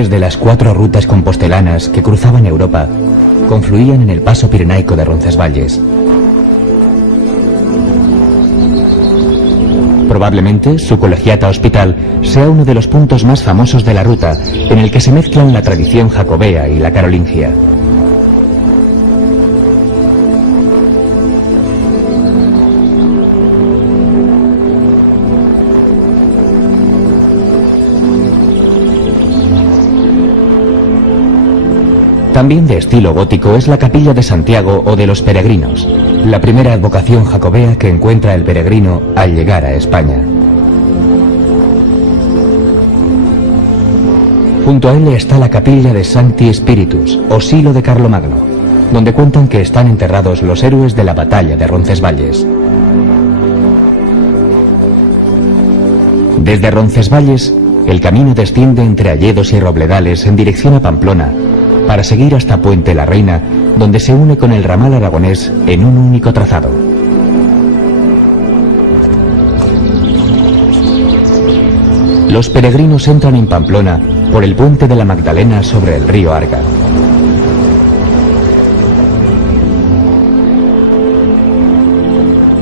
3 de las 4 rutas compostelanas que cruzaban Europa confluían en el paso pirenaico de Roncesvalles. Probablemente su colegiata hospital sea uno de los puntos más famosos de la ruta, en el que se mezclan la tradición jacobea y la carolingia. También de estilo gótico es la Capilla de Santiago o de los Peregrinos, la primera advocación jacobea que encuentra el peregrino al llegar a España. Junto a él está la Capilla de Sancti Spiritus o Silo de Carlomagno, donde cuentan que están enterrados los héroes de la batalla de Roncesvalles. Desde Roncesvalles, el camino desciende entre hayedos y robledales en dirección a Pamplona, para seguir hasta Puente la Reina, donde se une con el ramal aragonés en un único trazado. Los peregrinos entran en Pamplona por el puente de la Magdalena sobre el río Arga.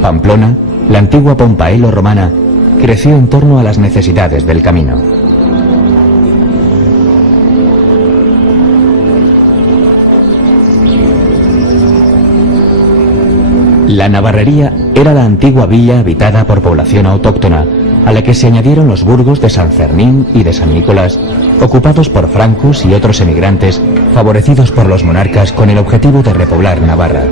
Pamplona, la antigua Pompaelo romana, creció en torno a las necesidades del camino. La Navarrería era la antigua villa habitada por población autóctona, a la que se añadieron los burgos de San Fermín y de San Nicolás, ocupados por francos y otros emigrantes, favorecidos por los monarcas con el objetivo de repoblar Navarra.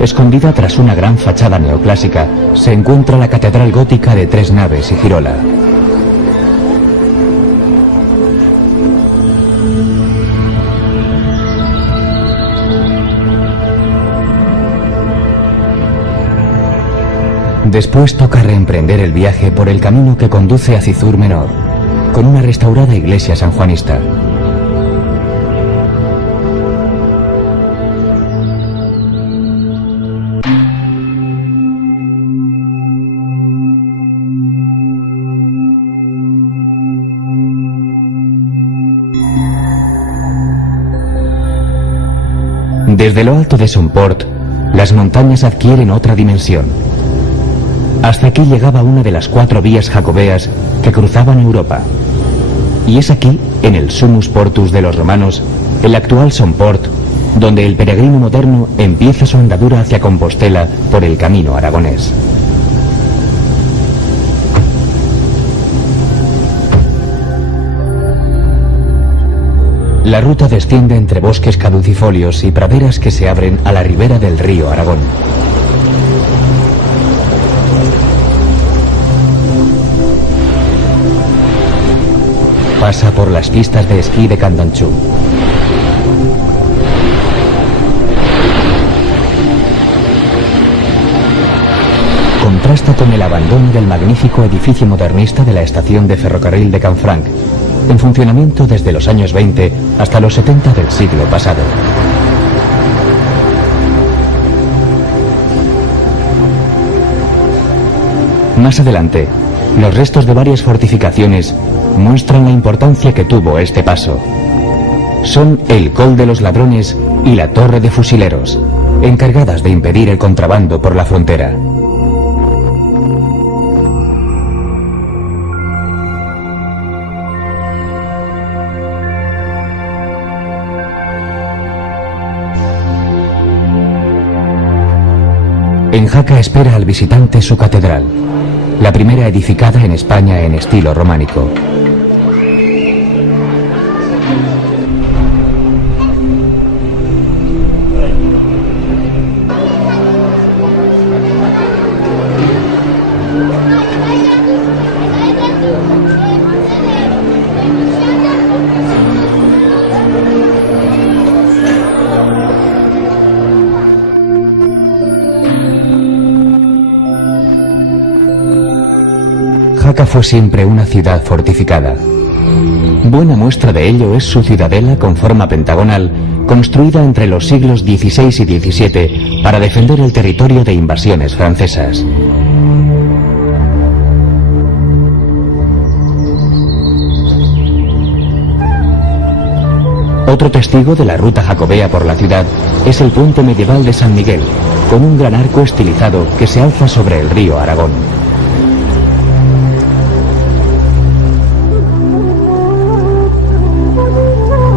Escondida tras una gran fachada neoclásica, se encuentra la catedral gótica de 3 naves y girola. Después toca reemprender el viaje por el camino que conduce a Cizur Menor, con una restaurada iglesia sanjuanista. Desde lo alto de Somport, las montañas adquieren otra dimensión. Hasta aquí llegaba una de las 4 vías jacobeas que cruzaban Europa. Y es aquí, en el Summus Portus de los romanos, el actual Somport, donde el peregrino moderno empieza su andadura hacia Compostela por el camino aragonés. La ruta desciende entre bosques caducifolios y praderas que se abren a la ribera del río Aragón. Pasa por las pistas de esquí de Candanchú. Contrasta con el abandono del magnífico edificio modernista de la estación de ferrocarril de Canfranc, en funcionamiento desde los años 20 hasta los 70 del siglo pasado. Más adelante, los restos de varias fortificaciones muestran la importancia que tuvo este paso. Son el Col de los Ladrones y la Torre de Fusileros, encargadas de impedir el contrabando por la frontera. En Jaca espera al visitante su catedral, la primera edificada en España en estilo románico. Jaca fue siempre una ciudad fortificada. Buena muestra de ello es su ciudadela con forma pentagonal, construida entre los siglos XVI y XVII para defender el territorio de invasiones francesas. Otro testigo de la ruta jacobea por la ciudad es el puente medieval de San Miguel, con un gran arco estilizado que se alza sobre el río Aragón.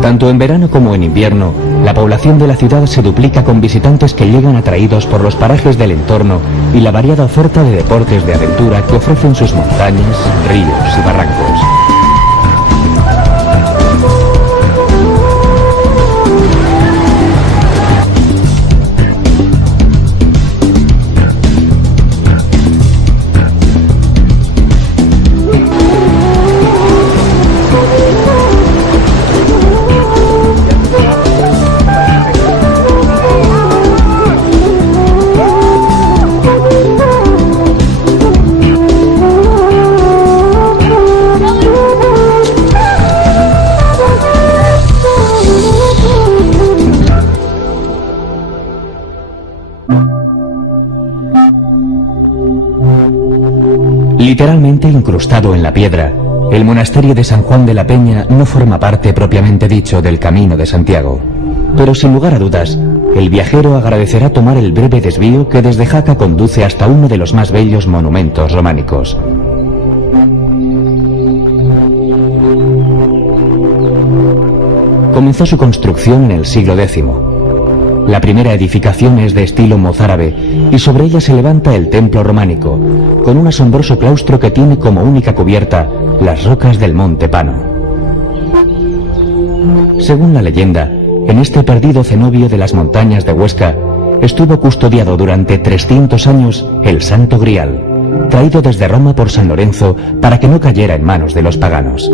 Tanto en verano como en invierno, la población de la ciudad se duplica con visitantes que llegan atraídos por los parajes del entorno y la variada oferta de deportes de aventura que ofrecen sus montañas, ríos y barrancos. Literalmente incrustado en la piedra, el monasterio de San Juan de la Peña no forma parte propiamente dicho del Camino de Santiago. Pero sin lugar a dudas, el viajero agradecerá tomar el breve desvío que desde Jaca conduce hasta uno de los más bellos monumentos románicos. Comenzó su construcción en el siglo X. La primera edificación es de estilo mozárabe y sobre ella se levanta el templo románico, con un asombroso claustro que tiene como única cubierta las rocas del Monte Pano. Según la leyenda, en este perdido cenobio de las montañas de Huesca estuvo custodiado durante 300 años el Santo Grial, traído desde Roma por San Lorenzo para que no cayera en manos de los paganos.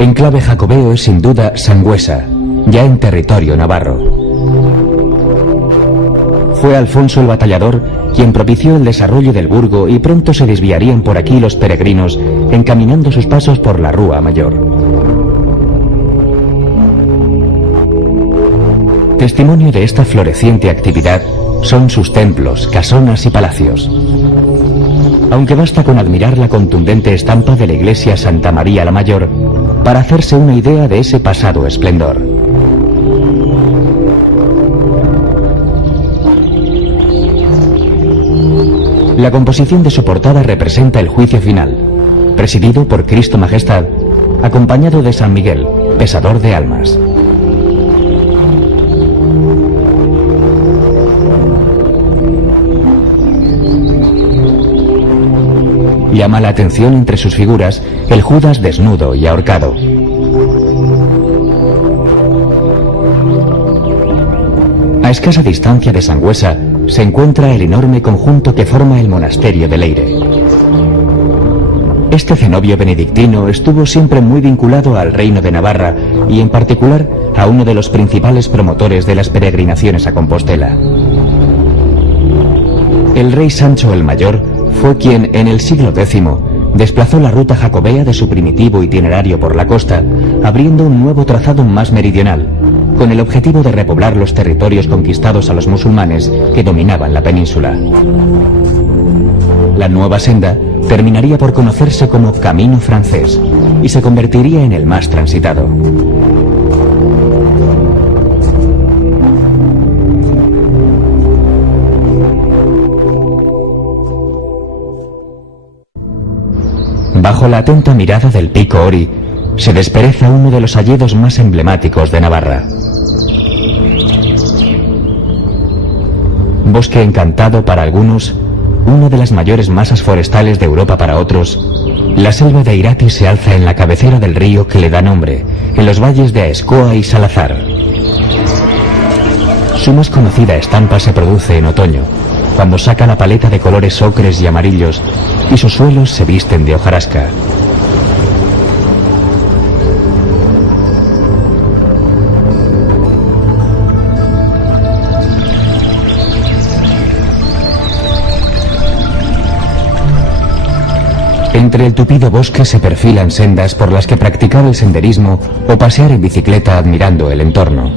Enclave jacobeo es sin duda Sangüesa, ya en territorio navarro. Fue Alfonso el Batallador quien propició el desarrollo del burgo y pronto se desviarían por aquí los peregrinos, encaminando sus pasos por la Rúa Mayor. Testimonio de esta floreciente actividad son sus templos, casonas y palacios. Aunque basta con admirar la contundente estampa de la iglesia Santa María la Mayor para hacerse una idea de ese pasado esplendor. La composición de su portada representa el juicio final, presidido por Cristo Majestad, acompañado de San Miguel, pesador de almas. Llama la atención entre sus figuras el Judas desnudo y ahorcado. A escasa distancia de Sangüesa se encuentra el enorme conjunto que forma el monasterio de Leire. Este cenobio benedictino estuvo siempre muy vinculado al reino de Navarra y en particular a uno de los principales promotores de las peregrinaciones a Compostela. El rey Sancho el Mayor fue quien en el siglo X desplazó la ruta jacobea de su primitivo itinerario por la costa, abriendo un nuevo trazado más meridional, con el objetivo de repoblar los territorios conquistados a los musulmanes que dominaban la península. La nueva senda terminaría por conocerse como Camino Francés y se convertiría en el más transitado. Bajo la atenta mirada del Pico Ori se despereza uno de los hayedos más emblemáticos de Navarra. Bosque encantado para algunos, una de las mayores masas forestales de Europa para otros, la selva de Irati se alza en la cabecera del río que le da nombre, en los valles de Aezkoa y Salazar. Su más conocida estampa se produce en otoño, cuando saca la paleta de colores ocres y amarillos y sus suelos se visten de hojarasca. Entre el tupido bosque se perfilan sendas por las que practicar el senderismo o pasear en bicicleta admirando el entorno.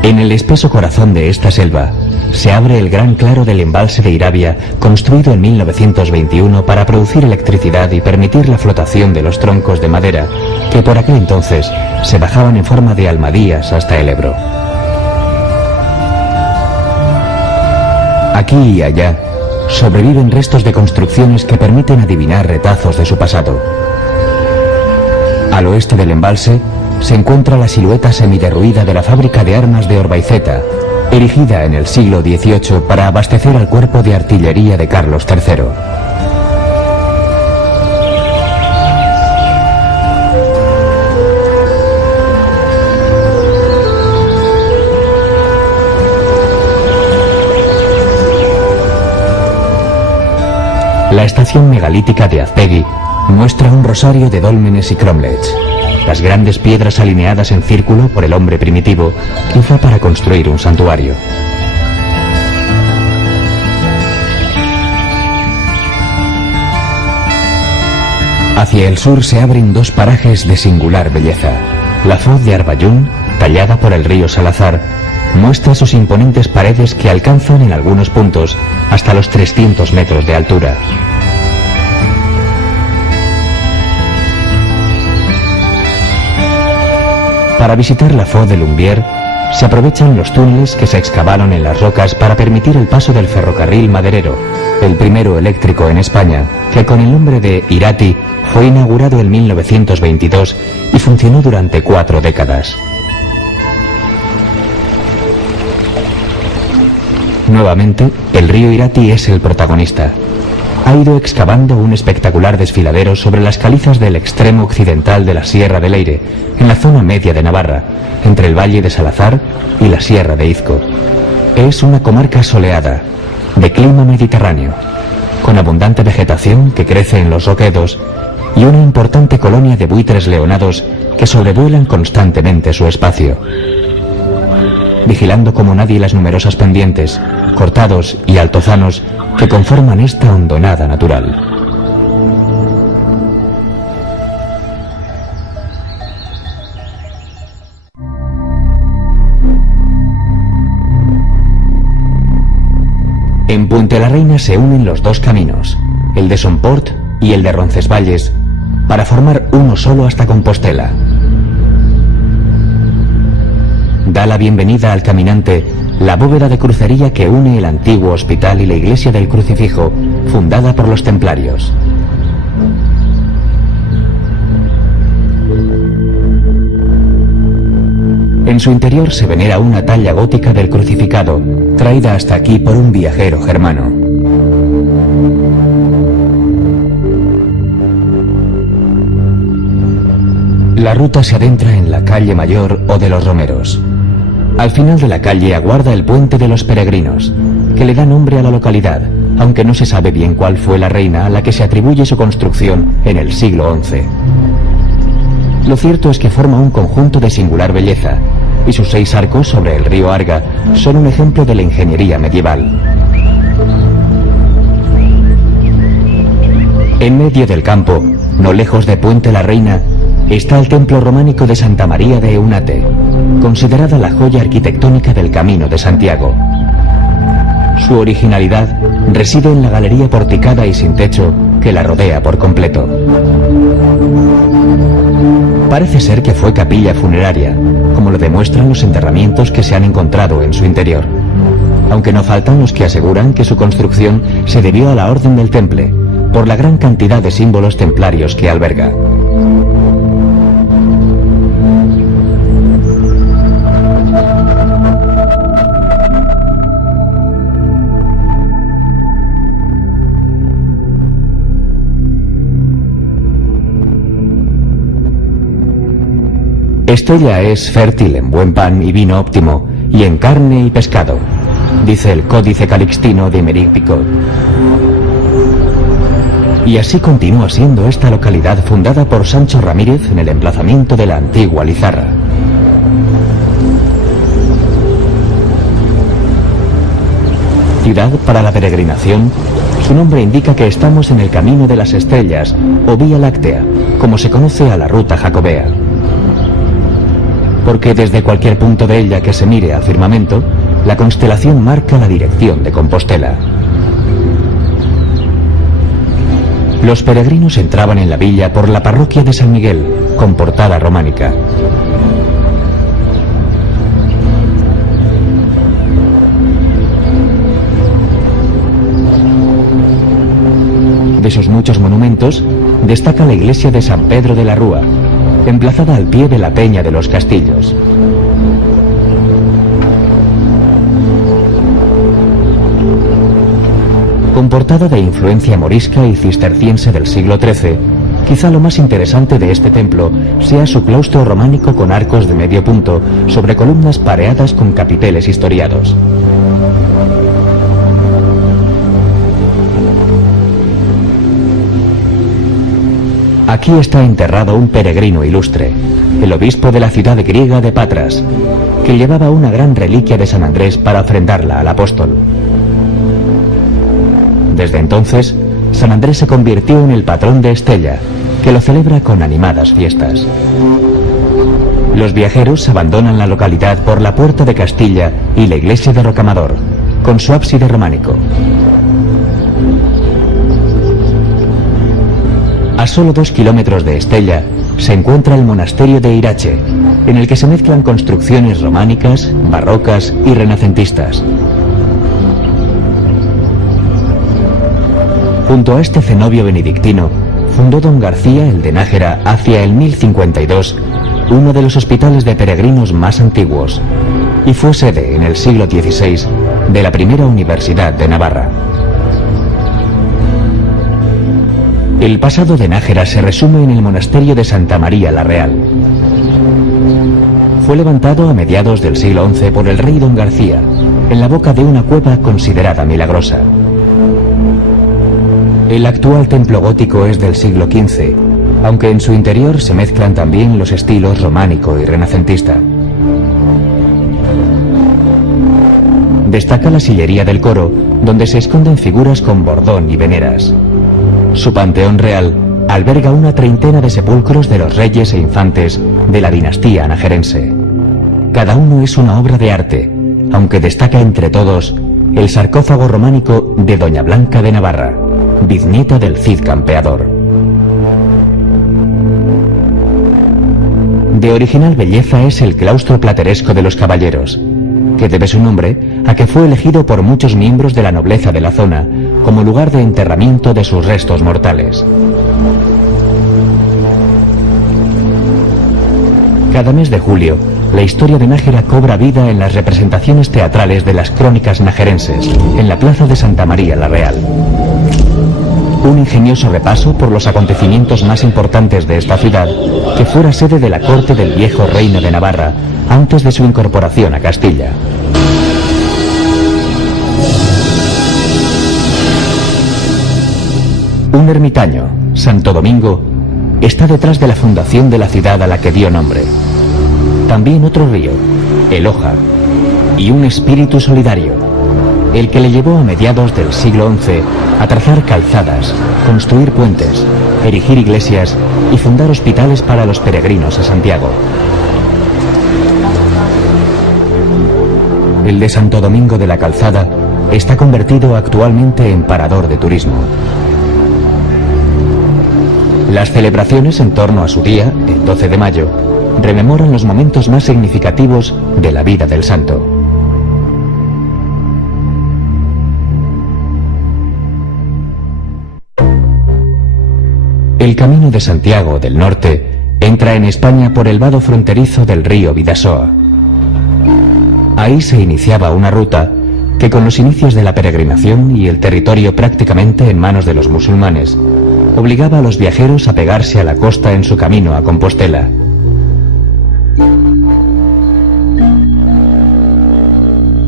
En el espeso corazón de esta selva se abre el gran claro del embalse de Irabia, construido en 1921 para producir electricidad y permitir la flotación de los troncos de madera que por aquel entonces se bajaban en forma de almadías hasta el Ebro. Aquí y allá sobreviven restos de construcciones que permiten adivinar retazos de su pasado. Al oeste del embalse se encuentra la silueta semiderruida de la fábrica de armas de Orbaiceta, erigida en el siglo XVIII para abastecer al cuerpo de artillería de Carlos III. La estación megalítica de Azpegui muestra un rosario de dólmenes y cromlechs, las grandes piedras alineadas en círculo por el hombre primitivo, quizá para construir un santuario. Hacia el sur se abren dos parajes de singular belleza. La foz de Arbayún, tallada por el río Salazar, muestra sus imponentes paredes que alcanzan en algunos puntos hasta los 300 metros de altura. Para visitar la foz de Lumbier se aprovechan los túneles que se excavaron en las rocas para permitir el paso del ferrocarril maderero, el primero eléctrico en España, que con el nombre de Irati fue inaugurado en 1922 y funcionó durante 4 décadas. Nuevamente, el río Irati es el protagonista. Ha ido excavando un espectacular desfiladero sobre las calizas del extremo occidental de la Sierra del Eire, en la zona media de Navarra, entre el valle de Salazar y la Sierra de Izco. Es una comarca soleada, de clima mediterráneo, con abundante vegetación que crece en los roquedos y una importante colonia de buitres leonados que sobrevuelan constantemente su espacio, vigilando como nadie las numerosas pendientes, cortados y altozanos que conforman esta hondonada natural. En Puente la Reina se unen los dos caminos, el de Somport y el de Roncesvalles, para formar uno solo hasta Compostela. Da la bienvenida al caminante la bóveda de crucería que une el antiguo hospital y la iglesia del Crucifijo, fundada por los templarios. En su interior se venera una talla gótica del crucificado, traída hasta aquí por un viajero germano. La ruta se adentra en la calle Mayor o de los Romeros. Al final de la calle aguarda el puente de los peregrinos, que le da nombre a la localidad, aunque no se sabe bien cuál fue la reina a la que se atribuye su construcción en el siglo XI. Lo cierto es que forma un conjunto de singular belleza, y sus 6 arcos sobre el río Arga son un ejemplo de la ingeniería medieval. En medio del campo, no lejos de Puente la Reina, está el templo románico de Santa María de Eunate, considerada la joya arquitectónica del Camino de Santiago. Su originalidad reside en la galería porticada y sin techo que la rodea por completo. Parece ser que fue capilla funeraria, como lo demuestran los enterramientos que se han encontrado en su interior, aunque no faltan los que aseguran que su construcción se debió a la Orden del Temple, por la gran cantidad de símbolos templarios que alberga. Estella es fértil en buen pan y vino óptimo, y en carne y pescado, dice el Códice Calixtino de Aymeric Picot. Y así continúa siendo esta localidad fundada por Sancho Ramírez en el emplazamiento de la antigua Lizarra. Ciudad para la peregrinación, su nombre indica que estamos en el camino de las estrellas, o Vía Láctea, como se conoce a la ruta jacobea. Porque desde cualquier punto de ella que se mire al firmamento, la constelación marca la dirección de Compostela. Los peregrinos entraban en la villa por la parroquia de San Miguel, con portada románica. De sus muchos monumentos, destaca la iglesia de San Pedro de la Rúa, emplazada al pie de la Peña de los Castillos. Con portada de influencia morisca y cisterciense del siglo XIII, quizá lo más interesante de este templo sea su claustro románico con arcos de medio punto sobre columnas pareadas con capiteles historiados. Aquí está enterrado un peregrino ilustre, el obispo de la ciudad griega de Patras, que llevaba una gran reliquia de San Andrés para ofrendarla al apóstol. Desde entonces, San Andrés se convirtió en el patrón de Estella, que lo celebra con animadas fiestas. Los viajeros abandonan la localidad por la Puerta de Castilla y la iglesia de Rocamador, con su ábside románico. A solo 2 kilómetros de Estella se encuentra el monasterio de Irache, en el que se mezclan construcciones románicas, barrocas y renacentistas. Junto a este cenobio benedictino, fundó don García el de Nájera hacia el 1052 uno de los hospitales de peregrinos más antiguos, y fue sede en el siglo XVI de la primera Universidad de Navarra. El pasado de Nájera se resume en el monasterio de Santa María la Real. Fue levantado a mediados del siglo XI por el rey don García, en la boca de una cueva considerada milagrosa. El actual templo gótico es del siglo XV, aunque en su interior se mezclan también los estilos románico y renacentista. Destaca la sillería del coro, donde se esconden figuras con bordón y veneras. Su panteón real alberga una treintena de sepulcros de los reyes e infantes de la dinastía najerense. Cada uno es una obra de arte, aunque destaca entre todos el sarcófago románico de Doña Blanca de Navarra, biznieta del Cid Campeador. De original belleza es el claustro plateresco de los caballeros, que debe su nombre a que fue elegido por muchos miembros de la nobleza de la zona como lugar de enterramiento de sus restos mortales. Cada mes de julio, la historia de Nájera cobra vida en las representaciones teatrales de las crónicas najerenses, en la plaza de Santa María la Real. Un ingenioso repaso por los acontecimientos más importantes de esta ciudad, que fuera sede de la corte del viejo reino de Navarra antes de su incorporación a Castilla. Un ermitaño, Santo Domingo, está detrás de la fundación de la ciudad a la que dio nombre. También otro río, el Oja, y un espíritu solidario, el que le llevó a mediados del siglo XI a trazar calzadas, construir puentes, erigir iglesias y fundar hospitales para los peregrinos a Santiago. El de Santo Domingo de la Calzada está convertido actualmente en parador de turismo. Las celebraciones en torno a su día, el 12 de mayo, rememoran los momentos más significativos de la vida del santo. El Camino de Santiago del Norte entra en España por el vado fronterizo del río Bidasoa. Ahí se iniciaba una ruta que, con los inicios de la peregrinación y el territorio prácticamente en manos de los musulmanes, obligaba a los viajeros a pegarse a la costa en su camino a Compostela.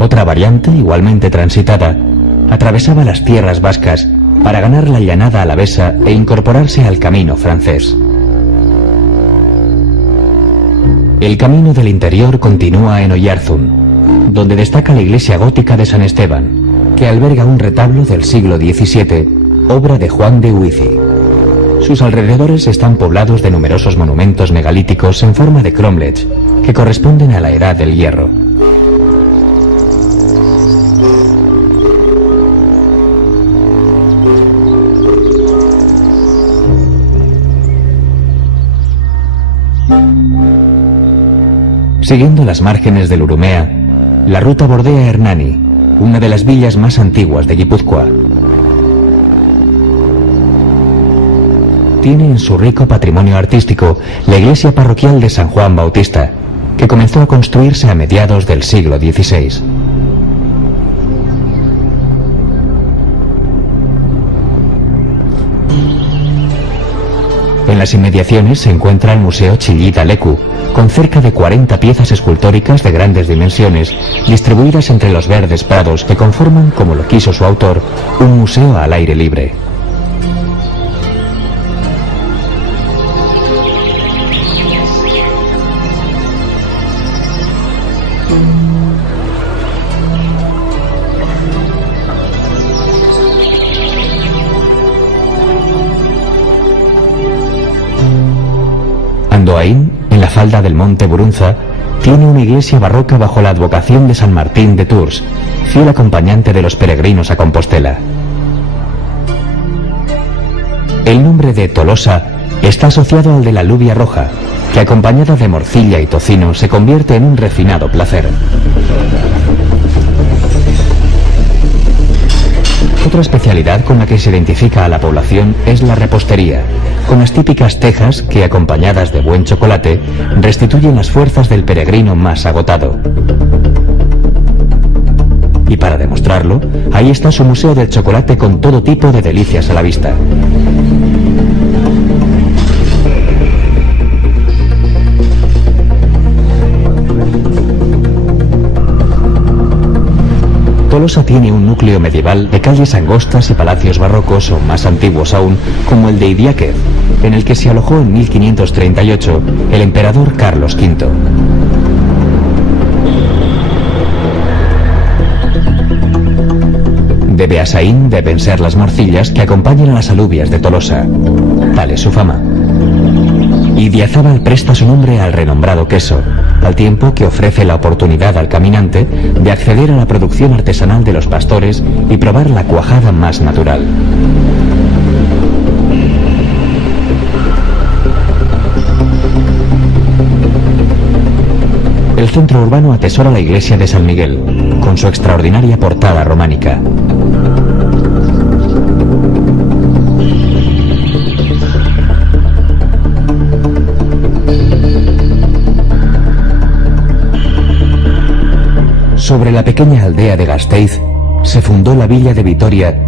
otra variante igualmente transitada, atravesaba las tierras vascas para ganar la llanada alavesa e incorporarse al camino francés. El camino del interior continúa en Oyarzún, donde destaca la iglesia gótica de San Esteban, que alberga un retablo del siglo XVII, obra de Juan de Huici. Sus alrededores están poblados de numerosos monumentos megalíticos en forma de cromlechs, que corresponden a la Edad del Hierro. Siguiendo las márgenes del Urumea, la ruta bordea Hernani, una de las villas más antiguas de Guipúzcoa. Tiene en su rico patrimonio artístico la iglesia parroquial de San Juan Bautista, que comenzó a construirse a mediados del siglo XVI. En las inmediaciones se encuentra el Museo Chillida Leku, con cerca de 40 piezas escultóricas de grandes dimensiones, distribuidas entre los verdes prados que conforman, como lo quiso su autor, un museo al aire libre. Andoain, en la falda del monte Burunza, tiene una iglesia barroca bajo la advocación de San Martín de Tours, fiel acompañante de los peregrinos a Compostela. El nombre de Tolosa está asociado al de la alubia roja, que acompañada de morcilla y tocino se convierte en un refinado placer. Otra especialidad con la que se identifica a la población es la repostería, con las típicas tejas que, acompañadas de buen chocolate, restituyen las fuerzas del peregrino más agotado. Y para demostrarlo, ahí está su museo del chocolate con todo tipo de delicias a la vista. Tolosa tiene un núcleo medieval de calles angostas y palacios barrocos o más antiguos aún, como el de Idiáquez, en el que se alojó en 1538 el emperador Carlos V. De Beasaín deben ser las morcillas que acompañan a las alubias de Tolosa. Tal es su fama. Idiazábal presta su nombre al renombrado queso, al tiempo que ofrece la oportunidad al caminante de acceder a la producción artesanal de los pastores y probar la cuajada más natural. El centro urbano atesora la iglesia de San Miguel, con su extraordinaria portada románica. Sobre la pequeña aldea de Gasteiz se fundó la villa de Vitoria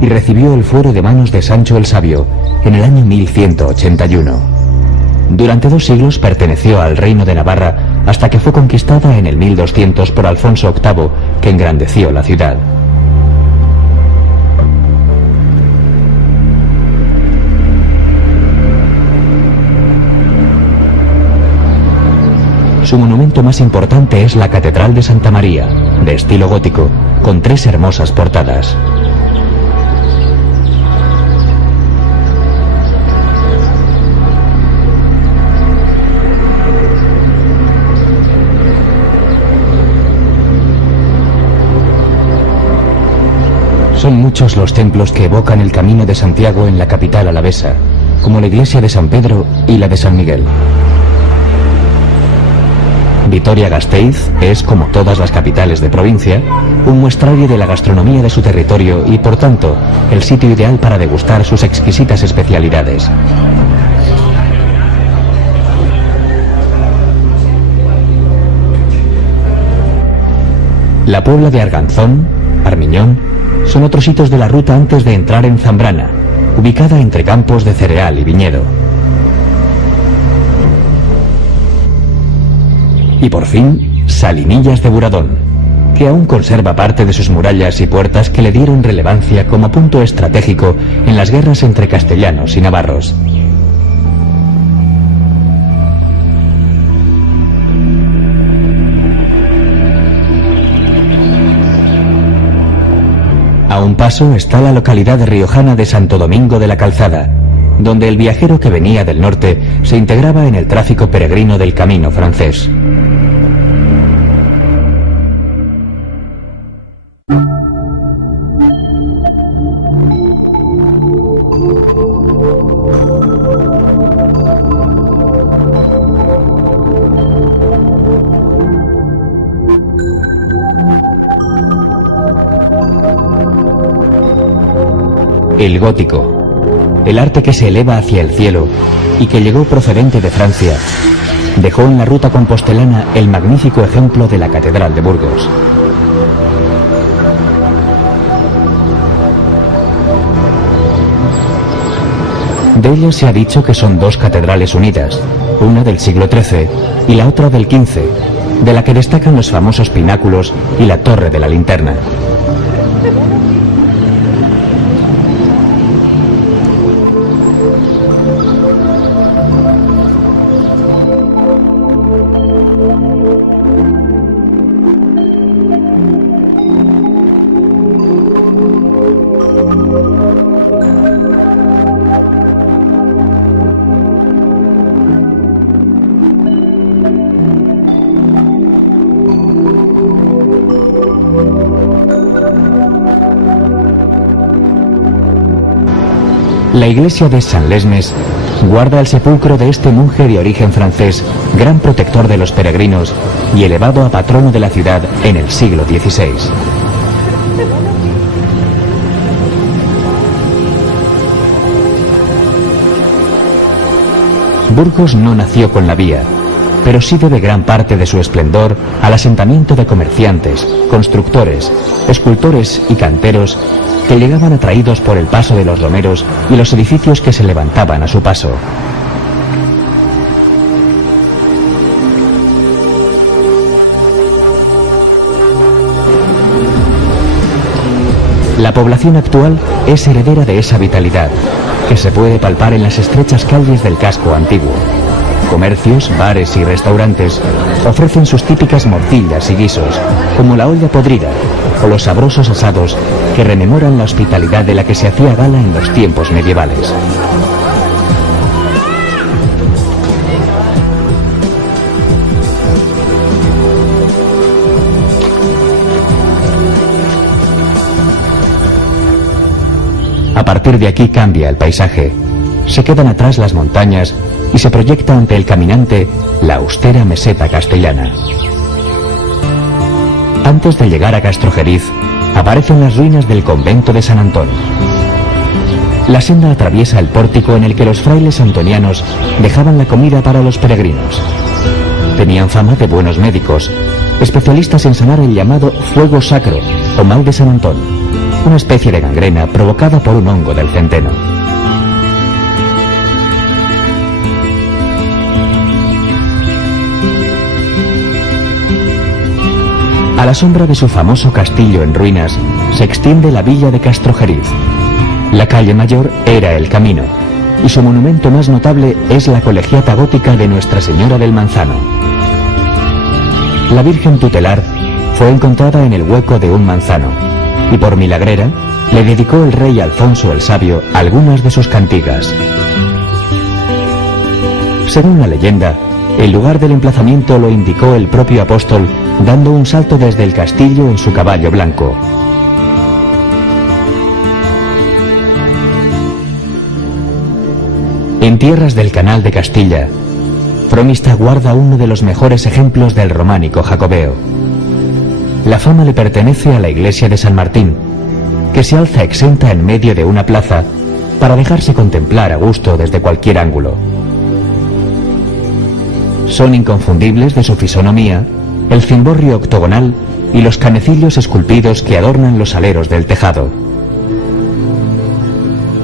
y recibió el fuero de manos de Sancho el Sabio en el año 1181. Durante 2 siglos perteneció al reino de Navarra hasta que fue conquistada en el 1200 por Alfonso VIII, que engrandeció la ciudad. Su monumento más importante es la Catedral de Santa María, de estilo gótico, con 3 hermosas portadas. Son muchos los templos que evocan el Camino de Santiago en la capital alavesa, como la iglesia de San Pedro y la de San Miguel. Vitoria-Gasteiz es, como todas las capitales de provincia, un muestrario de la gastronomía de su territorio y, por tanto, el sitio ideal para degustar sus exquisitas especialidades. La Puebla de Arganzón, Armiñón, son otros hitos de la ruta antes de entrar en Zambrana, ubicada entre campos de cereal y viñedo. Y por fin, Salinillas de Buradón, que aún conserva parte de sus murallas y puertas que le dieron relevancia como punto estratégico en las guerras entre castellanos y navarros. A un paso está la localidad riojana de Santo Domingo de la Calzada, donde el viajero que venía del norte se integraba en el tráfico peregrino del camino francés. El gótico, el arte que se eleva hacia el cielo y que llegó procedente de Francia, dejó en la ruta compostelana el magnífico ejemplo de la Catedral de Burgos. De ella se ha dicho que son dos catedrales unidas, una del siglo XIII y la otra del XV, de la que destacan los famosos pináculos y la torre de la linterna. La iglesia de San Lesmes guarda el sepulcro de este monje de origen francés, gran protector de los peregrinos y elevado a patrono de la ciudad en el siglo XVI. Burgos no nació con la vía, pero sí debe gran parte de su esplendor al asentamiento de comerciantes, constructores, escultores y canteros que llegaban atraídos por el paso de los romeros y los edificios que se levantaban a su paso. La población actual es heredera de esa vitalidad, que se puede palpar en las estrechas calles del casco antiguo. Comercios, bares y restaurantes ofrecen sus típicas morcillas y guisos, como la olla podrida o los sabrosos asados que rememoran la hospitalidad de la que se hacía gala en los tiempos medievales. A partir de aquí cambia el paisaje. Se quedan atrás las montañas y se proyecta ante el caminante la austera meseta castellana. Antes de llegar a Castrojeriz, aparecen las ruinas del convento de San Antón. La senda atraviesa el pórtico en el que los frailes antonianos dejaban la comida para los peregrinos. Tenían fama de buenos médicos, especialistas en sanar el llamado fuego sacro o mal de San Antón, una especie de gangrena provocada por un hongo del centeno. A la sombra de su famoso castillo en ruinas se extiende la villa de Castrojeriz. La calle mayor era el camino, y su monumento más notable es la colegiata gótica de Nuestra Señora del Manzano. La Virgen tutelar fue encontrada en el hueco de un manzano, y por milagrera le dedicó el rey Alfonso el Sabio algunas de sus cantigas. Según la leyenda, el lugar del emplazamiento lo indicó el propio apóstol dando un salto desde el castillo en su caballo blanco. En tierras del Canal de Castilla, Fromista guarda uno de los mejores ejemplos del románico jacobeo. La fama le pertenece a la iglesia de San Martín, que se alza exenta en medio de una plaza para dejarse contemplar a gusto desde cualquier ángulo. Son inconfundibles de su fisonomía el cimborrio octogonal y los canecillos esculpidos que adornan los aleros del tejado.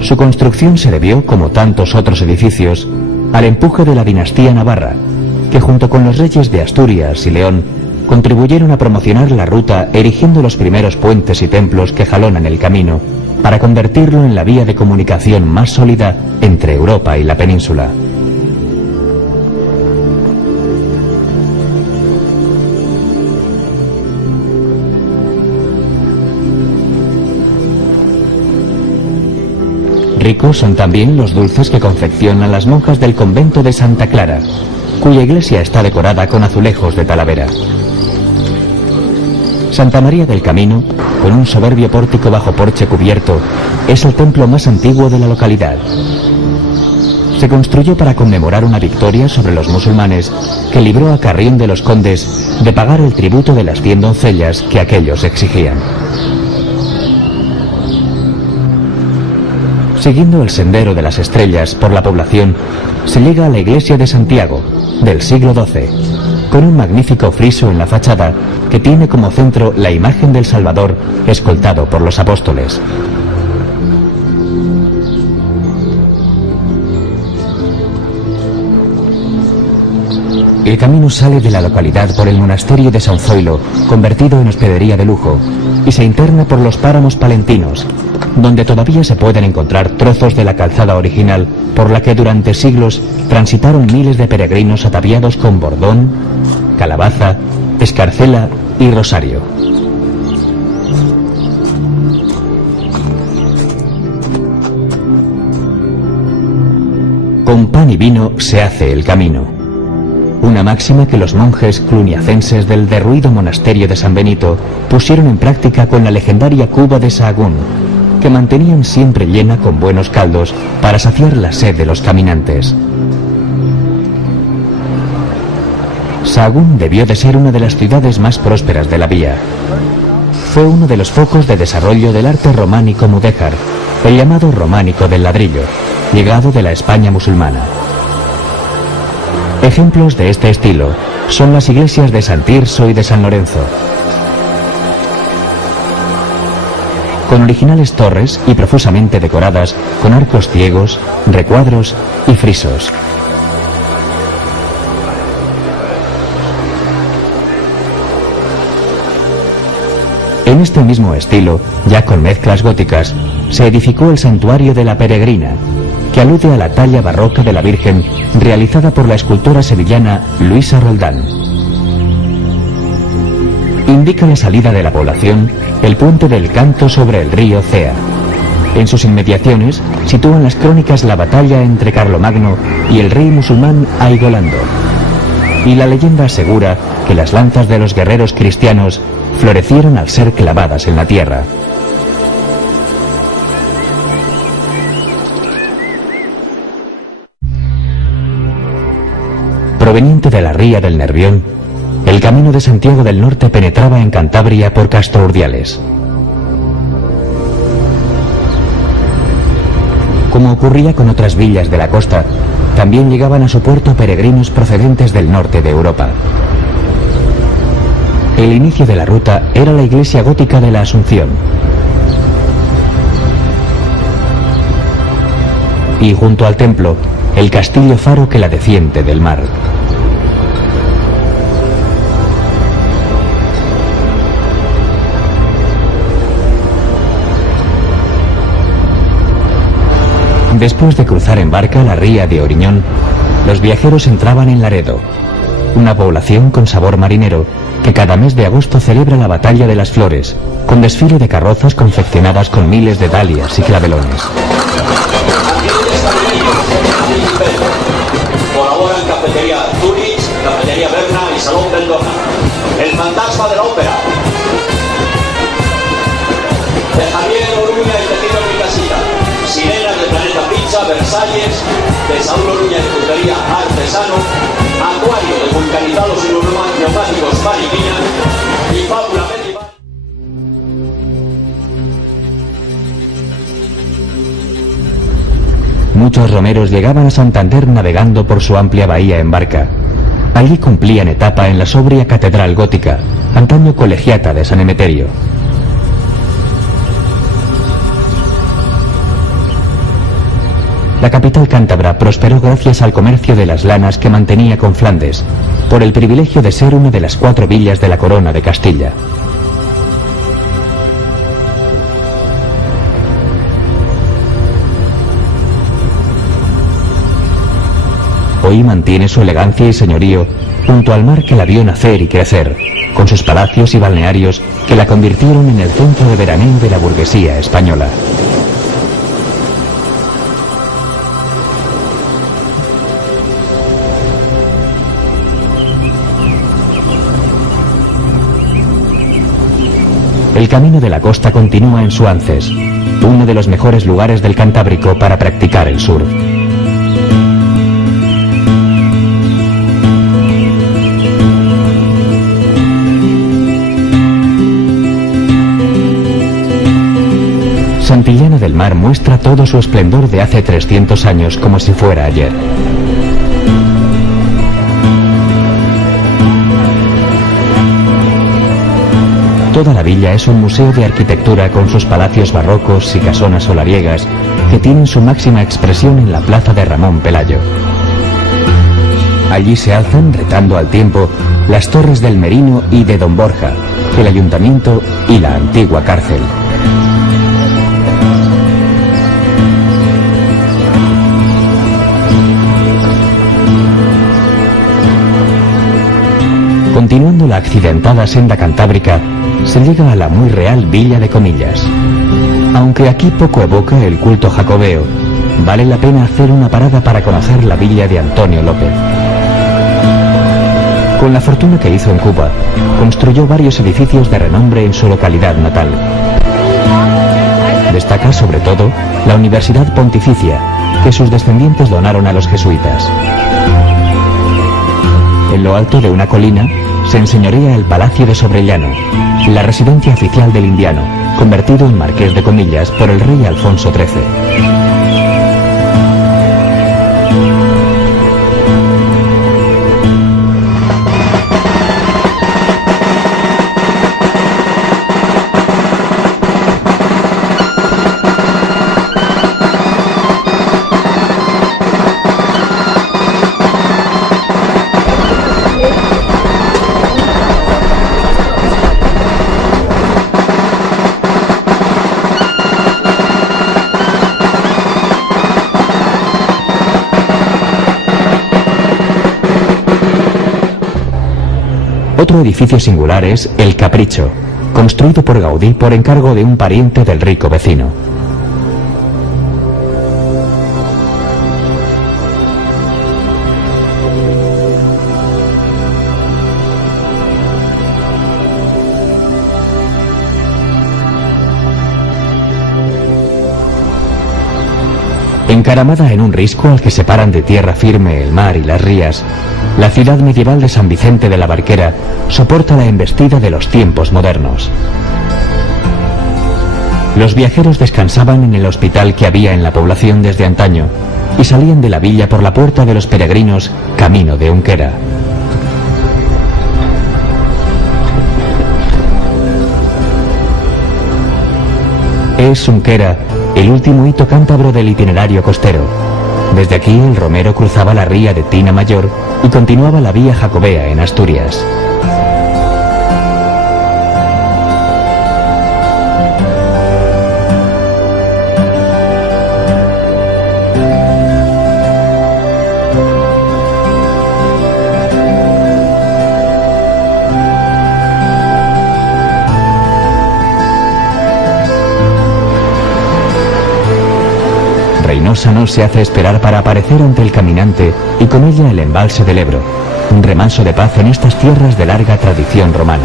Su construcción se debió, como tantos otros edificios, al empuje de la dinastía navarra, que junto con los reyes de Asturias y León contribuyeron a promocionar la ruta erigiendo los primeros puentes y templos que jalonan el camino para convertirlo en la vía de comunicación más sólida entre Europa y la península. Ricos son también los dulces que confeccionan las monjas del convento de Santa Clara, cuya iglesia está decorada con azulejos de Talavera. Santa María del Camino, con un soberbio pórtico bajo porche cubierto, es el templo más antiguo de la localidad. Se construyó para conmemorar una victoria sobre los musulmanes que libró a Carrión de los Condes de pagar el tributo de las 100 doncellas que aquellos exigían. Siguiendo el sendero de las estrellas por la población, se llega a la iglesia de Santiago, del siglo XII, con un magnífico friso en la fachada que tiene como centro la imagen del Salvador escoltado por los apóstoles. El camino sale de la localidad por el monasterio de San Zoilo, convertido en hospedería de lujo, y se interna por los páramos palentinos, donde todavía se pueden encontrar trozos de la calzada original por la que durante siglos transitaron miles de peregrinos ataviados con bordón, calabaza, escarcela y rosario. Con pan y vino se hace el camino. Una máxima que los monjes cluniacenses del derruido monasterio de San Benito pusieron en práctica con la legendaria cuba de Sahagún, que mantenían siempre llena con buenos caldos para saciar la sed de los caminantes. Sahagún debió de ser una de las ciudades más prósperas de la vía. Fue uno de los focos de desarrollo del arte románico mudéjar, el llamado románico del ladrillo, llegado de la España musulmana. Ejemplos de este estilo son las iglesias de San Tirso y de San Lorenzo, con originales torres y profusamente decoradas con arcos ciegos, recuadros y frisos. En este mismo estilo, ya con mezclas góticas, se edificó el santuario de la Peregrina, que alude a la talla barroca de la Virgen realizada por la escultora sevillana Luisa Roldán. Indica la salida de la población el puente del Canto sobre el río Cea. En sus inmediaciones sitúan las crónicas la batalla entre Carlomagno y el rey musulmán Aigolando. Y la leyenda asegura que las lanzas de los guerreros cristianos florecieron al ser clavadas en la tierra. Proveniente de la ría del Nervión, el camino de Santiago del Norte penetraba en Cantabria por Castro Urdiales. Como ocurría con otras villas de la costa, también llegaban a su puerto peregrinos procedentes del norte de Europa. El inicio de la ruta era la iglesia gótica de la Asunción. Y junto al templo, el castillo faro que la defiende del mar. Después de cruzar en barca la ría de Oriñón, los viajeros entraban en Laredo, una población con sabor marinero que cada mes de agosto celebra la Batalla de las Flores, con desfile de carrozas confeccionadas con miles de dalias y clavelones. Colaboran Cafetería Zurich, Cafetería Berna y Salón del Doha. El fantasma de la ópera. De Javier Oruña y Tejido Mi Casita. Sirenas de Planeta Pizza, Versalles. De Saúl Oruña y Frutería Artesano. Acuario de vulcanizados y neumáticos Mariquina. Y Fábula Medival. Muchos romeros llegaban a Santander navegando por su amplia bahía en barca. Allí cumplían etapa en la sobria catedral gótica, antaño colegiata de San Emeterio. La capital cántabra prosperó gracias al comercio de las lanas que mantenía con Flandes, por el privilegio de ser una de las 4 villas de la corona de Castilla. Hoy mantiene su elegancia y señorío junto al mar que la vio nacer y crecer, con sus palacios y balnearios que la convirtieron en el centro de veraneo de la burguesía española. El camino de la costa continúa en Suances, uno de los mejores lugares del Cantábrico para practicar el surf. Santillana del Mar muestra todo su esplendor de hace 300 años como si fuera ayer. Toda la villa es un museo de arquitectura con sus palacios barrocos y casonas solariegas que tienen su máxima expresión en la plaza de Ramón Pelayo. Allí se alzan, retando al tiempo, las torres del Merino y de Don Borja, el ayuntamiento y la antigua cárcel. Continuando la accidentada senda cantábrica, se llega a la muy real Villa de Comillas. Aunque aquí poco evoca el culto jacobeo, vale la pena hacer una parada para conocer la villa de Antonio López. Con la fortuna que hizo en Cuba, construyó varios edificios de renombre en su localidad natal. Destaca sobre todo la Universidad Pontificia, que sus descendientes donaron a los jesuitas. En lo alto de una colina se enseñorea el Palacio de Sobrellano, la residencia oficial del indiano, convertido en Marqués de Comillas por el rey Alfonso XIII. Otro edificio singular es El Capricho, construido por Gaudí por encargo de un pariente del rico vecino. Encaramada en un risco al que separan de tierra firme el mar y las rías, la ciudad medieval de San Vicente de la Barquera soporta la embestida de los tiempos modernos. Los viajeros descansaban en el hospital que había en la población desde antaño y salían de la villa por la puerta de los peregrinos, camino de Unquera. Es Unquera el último hito cántabro del itinerario costero. Desde aquí el romero cruzaba la ría de Tina Mayor y continuaba la vía jacobea en Asturias. Reynosa no se hace esperar para aparecer ante el caminante y con ella el embalse del Ebro, un remanso de paz en estas tierras de larga tradición romana.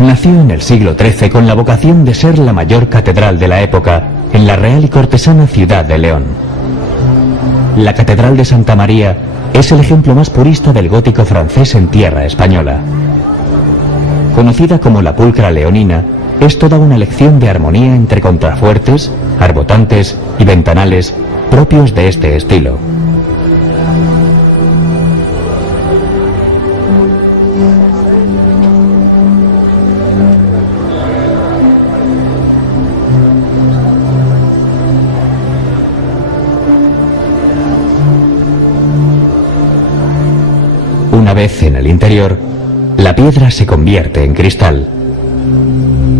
nació en el siglo XIII con la vocación de ser la mayor catedral de la época en la real y cortesana ciudad de León. La Catedral de Santa María es el ejemplo más purista del gótico francés en tierra española. Conocida como la Pulcra Leonina, es toda una lección de armonía entre contrafuertes, arbotantes y ventanales propios de este estilo. Una vez en el interior, la piedra se convierte en cristal.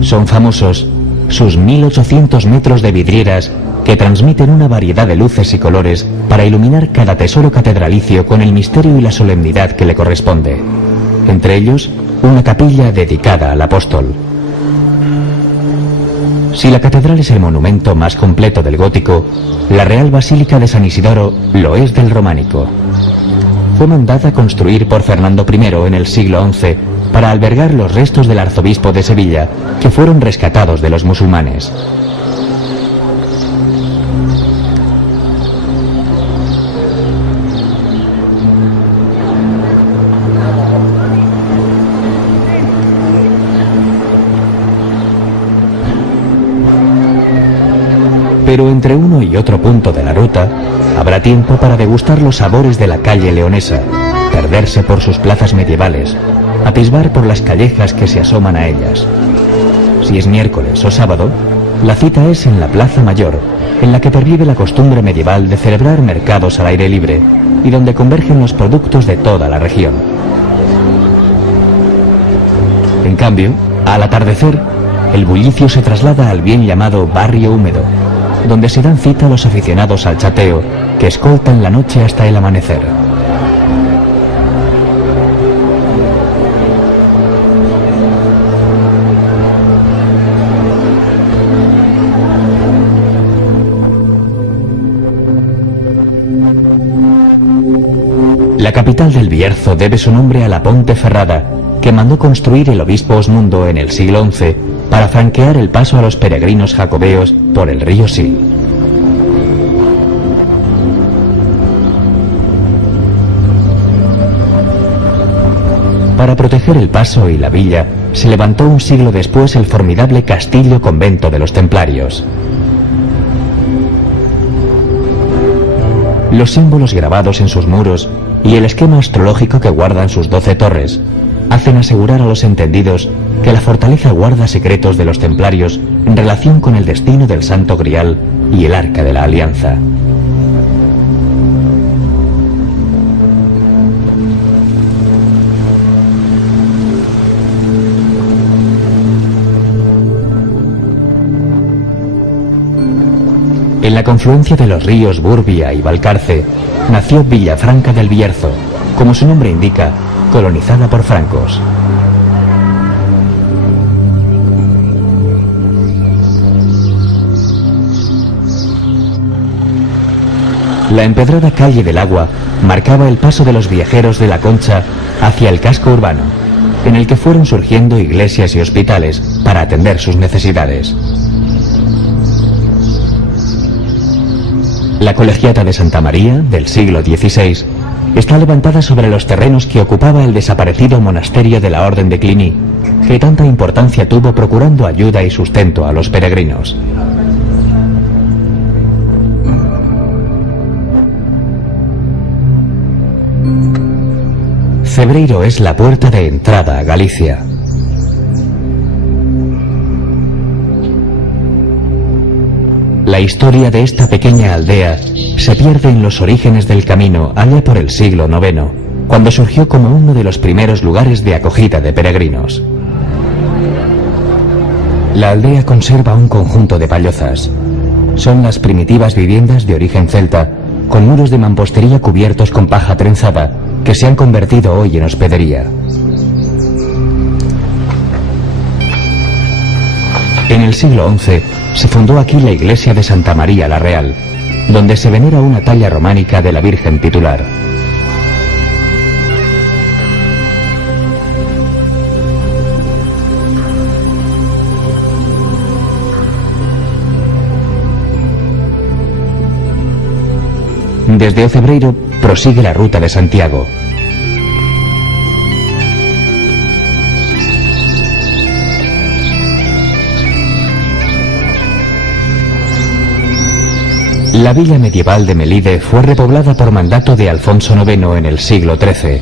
Son famosos sus 1800 metros de vidrieras que transmiten una variedad de luces y colores para iluminar cada tesoro catedralicio con el misterio y la solemnidad que le corresponde. Entre ellos, una capilla dedicada al apóstol. Si la catedral es el monumento más completo del gótico, la Real Basílica de San Isidoro lo es del románico. Fue mandada construir por Fernando I en el siglo XI para albergar los restos del arzobispo de Sevilla, que fueron rescatados de los musulmanes. Pero entre uno y otro punto de la ruta, habrá tiempo para degustar los sabores de la calle leonesa, perderse por sus plazas medievales, atisbar por las callejas que se asoman a ellas. Si es miércoles o sábado, la cita es en la Plaza Mayor, en la que pervive la costumbre medieval de celebrar mercados al aire libre y donde convergen los productos de toda la región. En cambio, al atardecer, el bullicio se traslada al bien llamado barrio húmedo, donde se dan cita los aficionados al chateo, que escoltan la noche hasta el amanecer. La capital del Bierzo debe su nombre a la Ponteferrada, que mandó construir el obispo Osmundo en el siglo XI para franquear el paso a los peregrinos jacobeos por el río Sil. Para proteger el paso y la villa, se levantó un siglo después el formidable castillo convento de los templarios. Los símbolos grabados en sus muros y el esquema astrológico que guardan sus 12 torres hacen asegurar a los entendidos que la fortaleza guarda secretos de los templarios en relación con el destino del Santo Grial y el Arca de la Alianza. En la confluencia de los ríos Burbia y Valcarce nació Villafranca del Bierzo, como su nombre indica, colonizada por francos. La empedrada calle del Agua marcaba el paso de los viajeros de la Concha hacia el casco urbano, en el que fueron surgiendo iglesias y hospitales para atender sus necesidades. La Colegiata de Santa María, del siglo XVI, está levantada sobre los terrenos que ocupaba el desaparecido monasterio de la Orden de Cluny, que tanta importancia tuvo procurando ayuda y sustento a los peregrinos. Cebreiro es la puerta de entrada a Galicia. La historia de esta pequeña aldea se pierde en los orígenes del camino allá por el siglo IX, cuando surgió como uno de los primeros lugares de acogida de peregrinos. La aldea conserva un conjunto de pallozas. Son las primitivas viviendas de origen celta, con muros de mampostería cubiertos con paja trenzada, que se han convertido hoy en hospedería. En el siglo XI se fundó aquí la iglesia de Santa María la Real, donde se venera una talla románica de la Virgen titular. Desde Ocebreiro prosigue la ruta de Santiago. La villa medieval de Melide fue repoblada por mandato de Alfonso IX en el siglo XIII.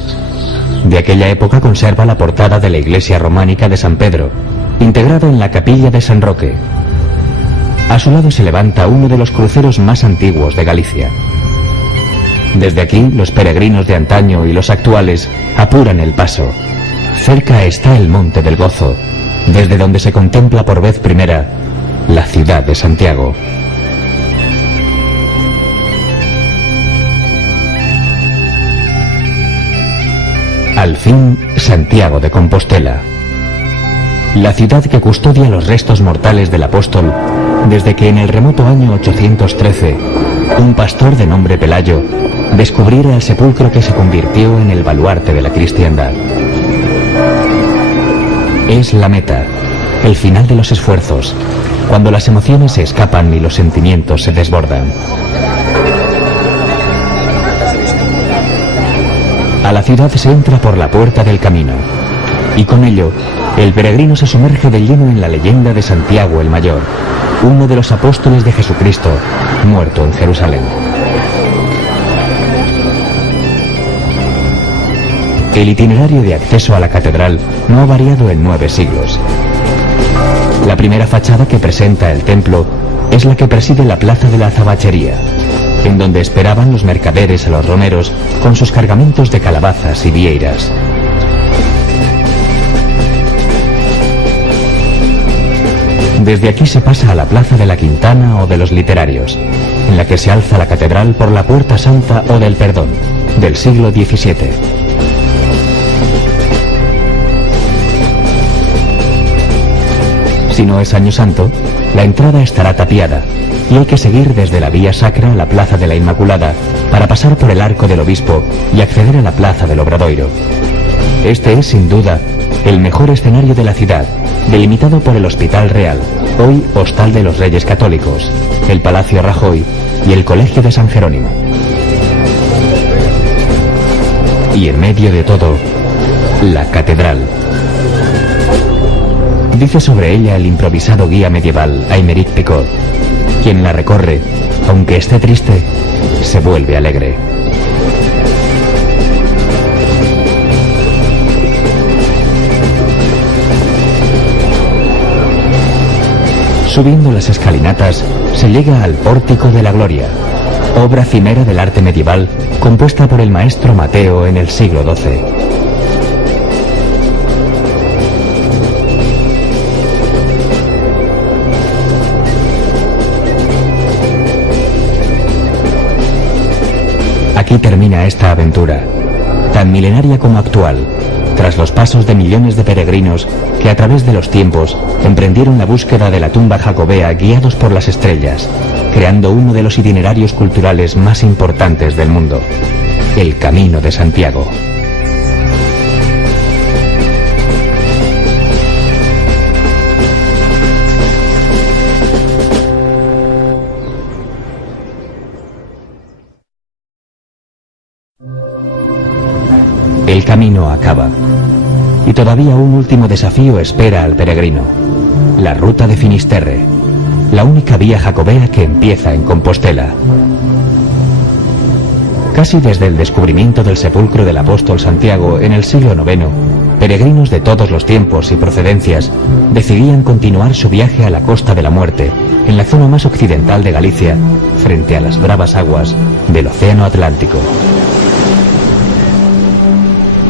De aquella época conserva la portada de la iglesia románica de San Pedro, integrada en la capilla de San Roque. A su lado se levanta uno de los cruceros más antiguos de Galicia. Desde aquí, los peregrinos de antaño y los actuales apuran el paso. Cerca está el Monte del Gozo, desde donde se contempla por vez primera la ciudad de Santiago. Al fin, Santiago de Compostela. La ciudad que custodia los restos mortales del apóstol desde que en el remoto año 813, un pastor de nombre Pelayo descubriera el sepulcro que se convirtió en el baluarte de la cristiandad. Es la meta, el final de los esfuerzos, cuando las emociones se escapan y los sentimientos se desbordan. A la ciudad se entra por la puerta del camino, y con ello, el peregrino se sumerge de lleno en la leyenda de Santiago el Mayor, uno de los apóstoles de Jesucristo, muerto en Jerusalén. El itinerario de acceso a la catedral no ha variado en 9 siglos. La primera fachada que presenta el templo es la que preside la plaza de la Azabachería, en donde esperaban los mercaderes a los romeros con sus cargamentos de calabazas y vieiras. Desde aquí se pasa a la plaza de la Quintana o de los Literarios, en la que se alza la catedral por la Puerta Santa o del Perdón, del siglo XVII. Si no es Año Santo, la entrada estará tapiada, y hay que seguir desde la Vía Sacra a la Plaza de la Inmaculada para pasar por el Arco del Obispo y acceder a la Plaza del Obradoiro. Este es, sin duda, el mejor escenario de la ciudad, delimitado por el Hospital Real, hoy Hostal de los Reyes Católicos, el Palacio Rajoy y el Colegio de San Jerónimo. Y en medio de todo, la catedral. Dice sobre ella el improvisado guía medieval Aymeric Picot: quien la recorre, aunque esté triste, se vuelve alegre. Subiendo las escalinatas, se llega al Pórtico de la Gloria, obra cimera del arte medieval compuesta por el maestro Mateo en el siglo XII. Aquí termina esta aventura, tan milenaria como actual, tras los pasos de millones de peregrinos que a través de los tiempos emprendieron la búsqueda de la tumba jacobea guiados por las estrellas, creando uno de los itinerarios culturales más importantes del mundo, el Camino de Santiago. El camino acaba, y todavía un último desafío espera al peregrino: la ruta de Finisterre, la única vía jacobea que empieza en Compostela. Casi desde el descubrimiento del sepulcro del apóstol Santiago en el siglo IX, peregrinos de todos los tiempos y procedencias decidían continuar su viaje a la Costa de la Muerte, en la zona más occidental de Galicia, frente a las bravas aguas del Océano Atlántico.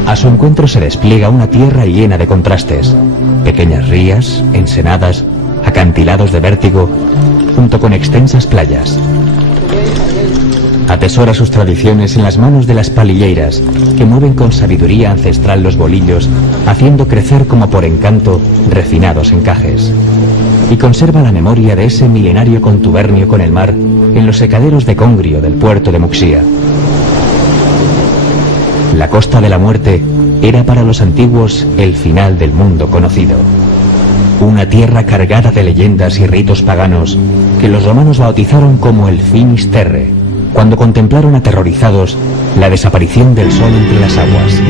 A su encuentro se despliega una tierra llena de contrastes: pequeñas rías, ensenadas, acantilados de vértigo, junto con extensas playas. Atesora sus tradiciones en las manos de las palilleiras, que mueven con sabiduría ancestral los bolillos, haciendo crecer como por encanto refinados encajes. Y conserva la memoria de ese milenario contubernio con el mar en los secaderos de Congrio del puerto de Muxía. La Costa de la Muerte era para los antiguos el final del mundo conocido. Una tierra cargada de leyendas y ritos paganos que los romanos bautizaron como el Finisterre, cuando contemplaron aterrorizados la desaparición del sol entre las aguas.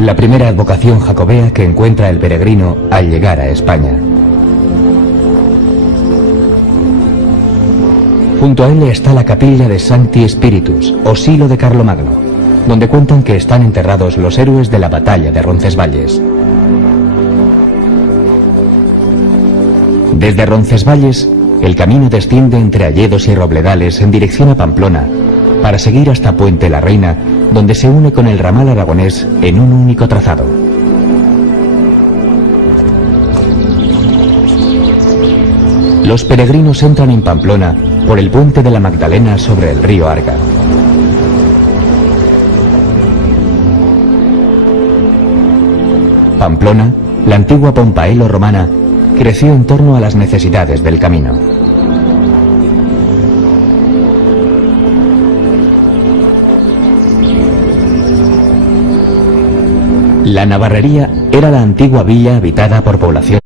La primera advocación jacobea que encuentra el peregrino al llegar a España. Junto a él está la capilla de Sancti Spiritus, o Silo de Carlomagno, donde cuentan que están enterrados los héroes de la batalla de Roncesvalles. Desde Roncesvalles, el camino desciende entre hayedos y robledales en dirección a Pamplona, para seguir hasta Puente la Reina, donde se une con el ramal aragonés en un único trazado. Los peregrinos entran en Pamplona por el puente de la Magdalena sobre el río Arga. Pamplona, la antigua Pompaelo romana, creció en torno a las necesidades del camino. La Navarrería era la antigua villa habitada por población.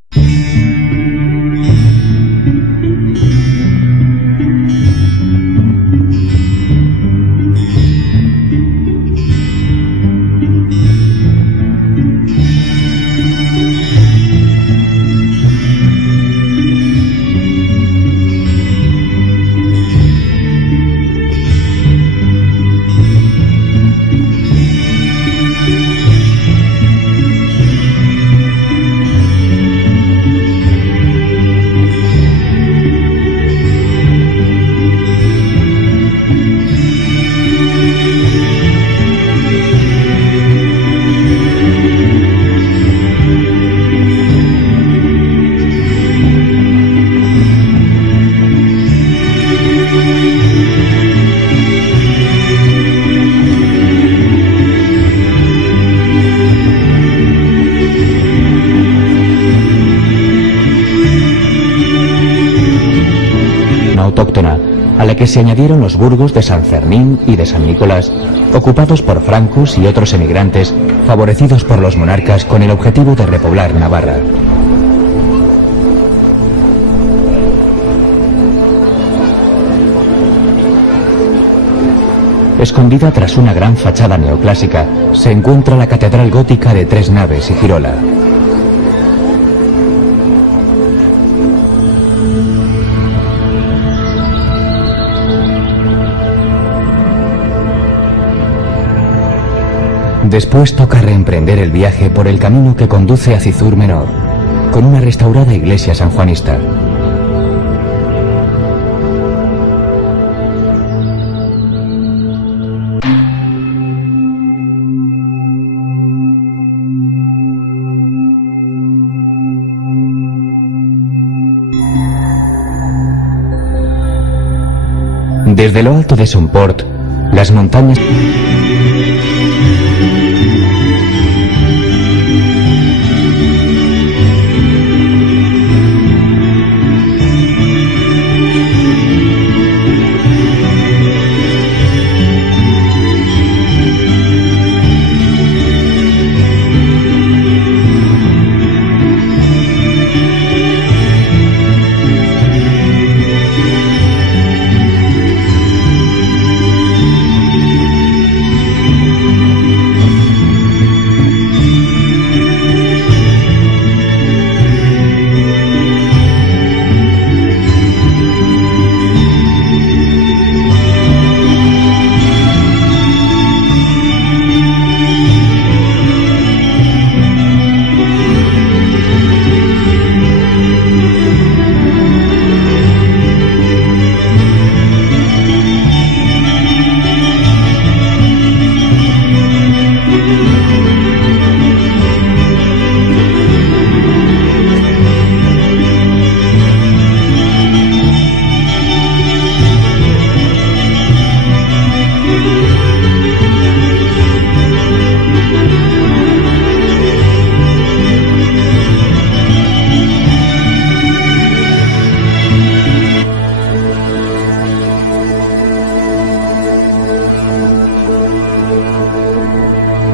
Autóctona, a la que se añadieron los burgos de San Fermín y de San Nicolás, ocupados por francos y otros emigrantes, favorecidos por los monarcas con el objetivo de repoblar Navarra. Escondida tras una gran fachada neoclásica, se encuentra la catedral gótica de 3 naves y girola. Después toca reemprender el viaje por el camino que conduce a Cizur Menor, con una restaurada iglesia sanjuanista. Desde lo alto de Somport, las montañas...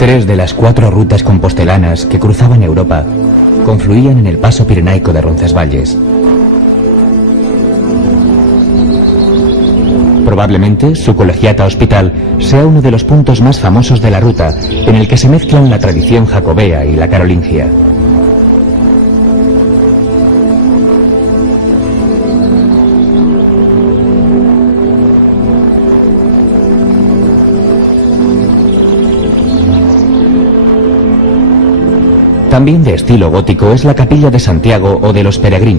3 de las 4 rutas compostelanas que cruzaban Europa confluían en el paso pirenaico de Roncesvalles. Probablemente su Colegiata Hospital sea uno de los puntos más famosos de la ruta, en el que se mezclan la tradición jacobea y la carolingia. También de estilo gótico es la Capilla de Santiago o de los Peregrinos.